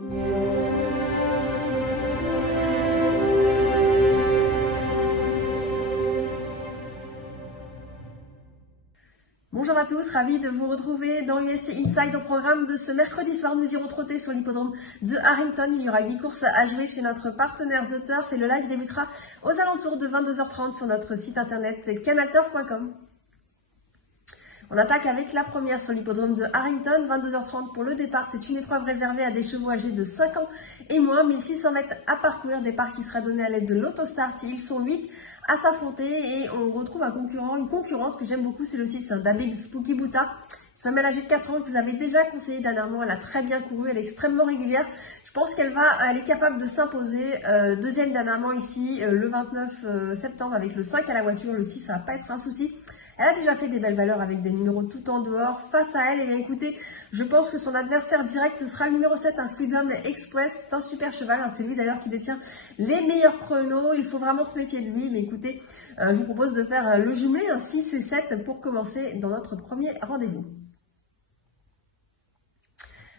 Bonjour à tous, ravi de vous retrouver dans USC Inside au programme de ce mercredi soir. Nous irons trotter sur l'hippodrome de Harrington. Il y aura 8 courses à jouer chez notre partenaire The Turf et le live débutera aux alentours de 22h30 sur notre site internet canalturf.com. On attaque avec la première sur l'hippodrome de Harrington, 22h30 pour le départ. C'est une épreuve réservée à des chevaux âgés de 5 ans et moins, 1600 mètres à parcourir. Départ qui sera donné à l'aide de l'autostart. Ils sont 8 à s'affronter et on retrouve une concurrente que j'aime beaucoup, c'est le 6 Dabil Spooky Buta. Femelle âgée de 4 ans que vous avez déjà conseillé dernièrement. Elle a très bien couru, elle est extrêmement régulière. Je pense qu'elle est capable de s'imposer. Deuxième dernièrement ici, le 29 septembre avec le 5 à la voiture. Le 6, ça va pas être un souci. Elle a déjà fait des belles valeurs avec des numéros tout en dehors. Face à elle, eh bien, écoutez, je pense que son adversaire direct sera le numéro 7, un Freedom Express. C'est un super cheval, hein. C'est lui d'ailleurs qui détient les meilleurs chronos. Il faut vraiment se méfier de lui. Mais écoutez, je vous propose de faire le jumelé, un 6 et 7 pour commencer dans notre premier rendez-vous.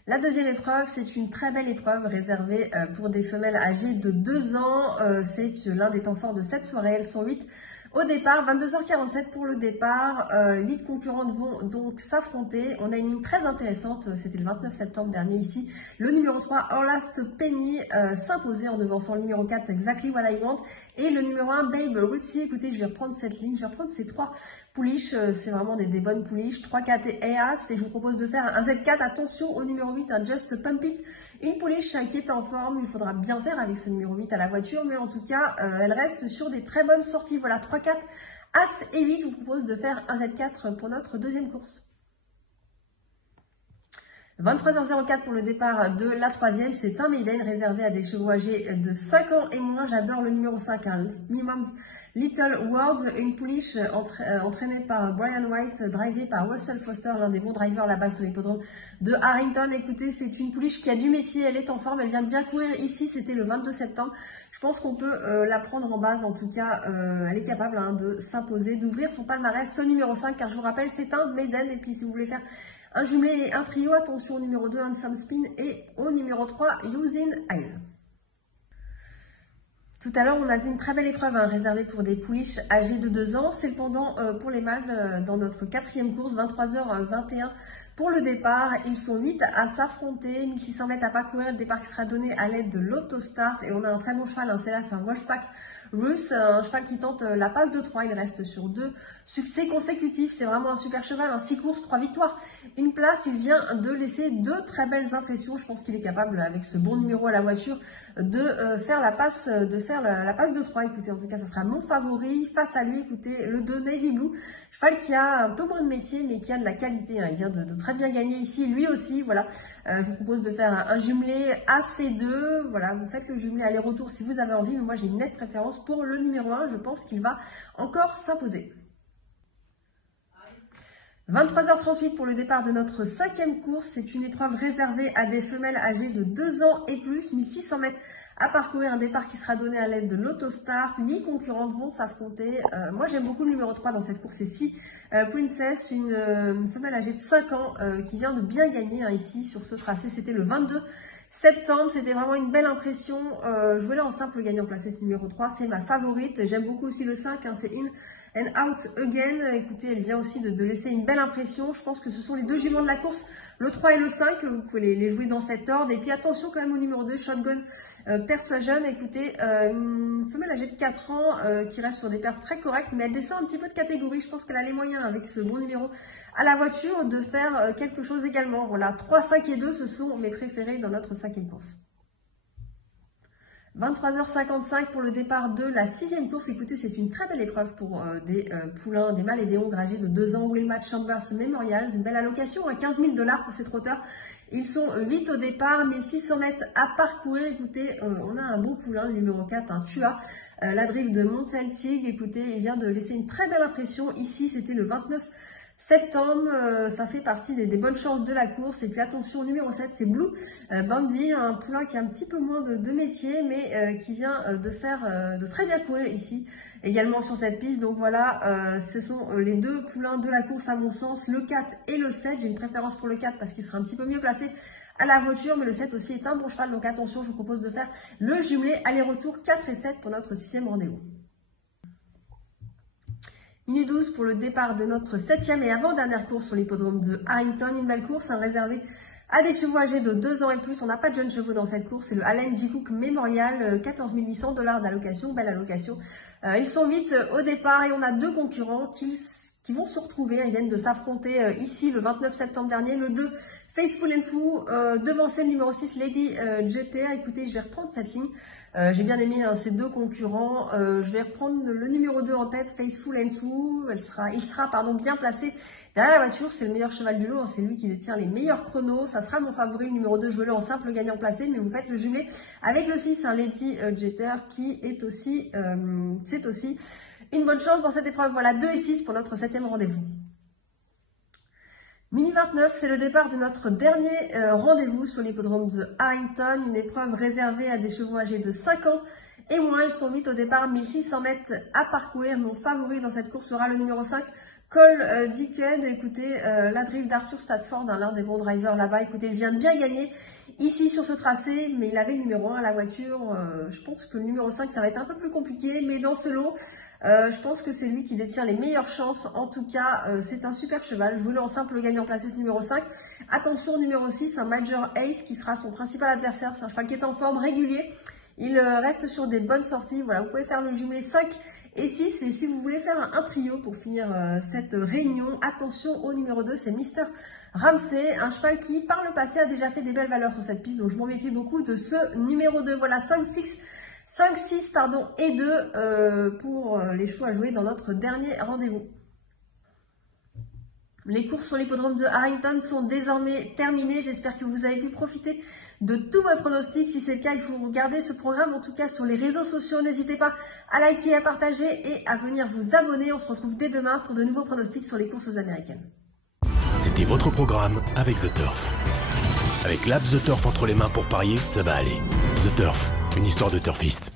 La deuxième épreuve, c'est une très belle épreuve réservée pour des femelles âgées de 2 ans. C'est l'un des temps forts de cette soirée. Elles sont 8 au départ, 22h47 pour le départ. 8 concurrentes vont donc s'affronter. On a une ligne très intéressante. C'était le 29 septembre dernier ici. Le numéro 3, Orlast Penny, s'imposait en devançant le numéro 4, Exactly What I Want. Et le numéro 1, Babe Rutsy. Écoutez, je vais reprendre cette ligne. Je vais reprendre ces 3 pouliches. C'est vraiment des bonnes pouliches. 3, 4 et EAS. Et je vous propose de faire un Z4. Attention au numéro 8, un Just Pump It. Une pouliche qui est en forme. Il faudra bien faire avec ce numéro 8 à la voiture. Mais en tout cas, elle reste sur des très bonnes sorties. Voilà, 3, 4, As et 8. Je vous propose de faire un Z4 pour notre deuxième course. 23h04 pour le départ de la troisième. C'est un maiden réservé à des chevaux âgés de 5 ans et moins. J'adore le numéro 5, hein, Minimum Little World, une pouliche entraînée par Brian White, drivée par Russell Foster, l'un des bons drivers là-bas sur l'hippodrome de Harrington. Écoutez, c'est une pouliche qui a du métier, elle est en forme, elle vient de bien courir ici, c'était le 22 septembre. Je pense qu'on peut la prendre en base, en tout cas, elle est capable de s'imposer, d'ouvrir son palmarès, ce numéro 5, car je vous rappelle, c'est un maiden. Et puis si vous voulez faire un jumelé et un trio, attention au numéro 2, Handsome Spin, et au numéro 3, Using Eyes. Tout à l'heure, on a vu une très belle épreuve réservée pour des pouliches âgées de 2 ans. C'est le pendant pour les mâles dans notre quatrième course, 23h21 pour le départ. Ils sont 8 à s'affronter, 1600 mètres à parcourir. Le départ qui sera donné à l'aide de l'autostart. Et on a un très bon cheval, c'est là, c'est un Wolfpack Russe, un cheval qui tente la passe de 3. Il reste sur 2 succès consécutifs. C'est vraiment un super cheval, 6 courses, 3 victoires, une place. Il vient de laisser 2 très belles impressions. Je pense qu'il est capable, avec ce bon numéro à la voiture, de faire la passe de 3. Écoutez, en tout cas, ça sera mon favori. Face à lui, écoutez, le 2 Navy Blue, cheval qui a un peu moins de métier, mais qui a de la qualité. Il vient de très bien gagner ici, lui aussi. Voilà, je vous propose de faire un jumelé AC2. Voilà, vous faites le jumelé aller-retour si vous avez envie, mais moi j'ai une nette préférence pour le numéro 1. Je pense qu'il va encore s'imposer. 23h38 pour le départ de notre 5e course. C'est une épreuve réservée à des femelles âgées de 2 ans et plus. 1600 mètres à parcourir. Un départ qui sera donné à l'aide de l'autostart. 8 concurrentes vont s'affronter. Moi, j'aime beaucoup le numéro 3 dans cette course. C'est Si Princess, une femelle âgée de 5 ans qui vient de bien gagner ici sur ce tracé. C'était le 22 septembre. C'était vraiment une belle impression. Je voulais en simple gagnant placer ce numéro 3. C'est ma favorite. J'aime beaucoup aussi le 5. C'est In and Out Again. Écoutez, elle vient aussi de laisser une belle impression. Je pense que ce sont les 2 juments de la course, le 3 et le 5. Vous pouvez les jouer dans cet ordre. Et puis attention quand même au numéro 2, Shotgun Persuasion. Écoutez, une femelle âgée de 4 ans qui reste sur des perfs très correctes, mais elle descend un petit peu de catégorie. Je pense qu'elle a les moyens, avec ce bon numéro à la voiture, de faire quelque chose également. Voilà, 3, 5 et 2, ce sont mes préférés dans notre 5e course. 23h55 pour le départ de la 6e course. Écoutez, c'est une très belle épreuve pour des poulains, des mâles et des hongres âgés de 2 ans. Wilmot Chambers Memorial, une belle allocation à 15 000 $ pour ces trotteurs. Ils sont 8 au départ, 1600 mètres à parcourir. Écoutez, on a un beau poulain, le numéro 4, un Tua, la drive de Monteltig. Écoutez, il vient de laisser une très belle impression. Ici, c'était le 29 septembre, ça fait partie des bonnes chances de la course. Et puis attention, au numéro 7, c'est Blue Bandy, un poulain qui a un petit peu moins de métier, mais qui vient de très bien courir ici, également sur cette piste. Donc voilà, ce sont les 2 poulains de la course à mon sens, le 4 et le 7. J'ai une préférence pour le 4 parce qu'il sera un petit peu mieux placé à la voiture, mais le 7 aussi est un bon cheval, donc attention, je vous propose de faire le jumelé aller-retour 4 et 7 pour notre 6e rendez-vous. Minute 12 pour le départ de notre 7e et avant-dernière course sur l'hippodrome de Harrington. Une belle course réservée à des chevaux âgés de 2 ans et plus. On n'a pas de jeunes chevaux dans cette course. C'est le Allen J. Cook Memorial, 14 800 $ d'allocation, belle allocation. Ils sont 8 au départ et on a 2 concurrents qui vont se retrouver. Ils viennent de s'affronter ici le 29 septembre dernier. Le 2, Faithful and Fou, devancé le numéro 6, Lady GTA. Écoutez, je vais reprendre cette ligne. J'ai bien aimé ces 2 concurrents. Je vais reprendre le numéro 2 en tête, Faithful and Fou. Il sera bien placé derrière la voiture. C'est le meilleur cheval du lot. C'est lui qui détient les meilleurs chronos. Ça sera mon favori, le numéro 2. Je veux en simple gagnant placé. Mais vous faites le jumelé avec le 6, Lady GTA, qui est aussi, c'est aussi une bonne chose dans cette épreuve. Voilà, 2 et 6 pour notre 7e rendez-vous. Minute 29, c'est le départ de notre dernier rendez-vous sur l'hippodrome de Harrington. Une épreuve réservée à des chevaux âgés de 5 ans et moins. Ils sont 8 au départ, 1600 mètres à parcourir. Mon favori dans cette course sera le numéro 5, Cole Dickhead. Écoutez, la drive d'Arthur Stafford, l'un des bons drivers là-bas. Écoutez, il vient de bien gagner ici sur ce tracé, mais il avait le numéro 1 à la voiture. Je pense que le numéro 5, ça va être un peu plus compliqué, mais dans ce lot, je pense que c'est lui qui détient les meilleures chances. En tout cas, c'est un super cheval. Je voulais en simple gagnant placé ce numéro 5. Attention, numéro 6, un Major Ace qui sera son principal adversaire. C'est un cheval qui est en forme, régulier. Il reste sur des bonnes sorties. Voilà, vous pouvez faire le jumelé 5 et 6. Et si vous voulez faire un trio pour finir cette réunion, attention au numéro 2, c'est Mr. Ramsey, un cheval qui, par le passé, a déjà fait des belles valeurs sur cette piste. Donc, je m'en méfie beaucoup de ce numéro 2. Voilà, 5, 6 et 2 pour les chevaux à jouer dans notre dernier rendez-vous. Les courses sur l'hippodrome de Harrington sont désormais terminées. J'espère que vous avez pu profiter de tous vos pronostics. Si c'est le cas, il faut regarder ce programme, en tout cas sur les réseaux sociaux. N'hésitez pas à liker, à partager et à venir vous abonner. On se retrouve dès demain pour de nouveaux pronostics sur les courses américaines. C'était votre programme avec The Turf. Avec l'app The Turf entre les mains pour parier, ça va aller. The Turf, une histoire de turfiste.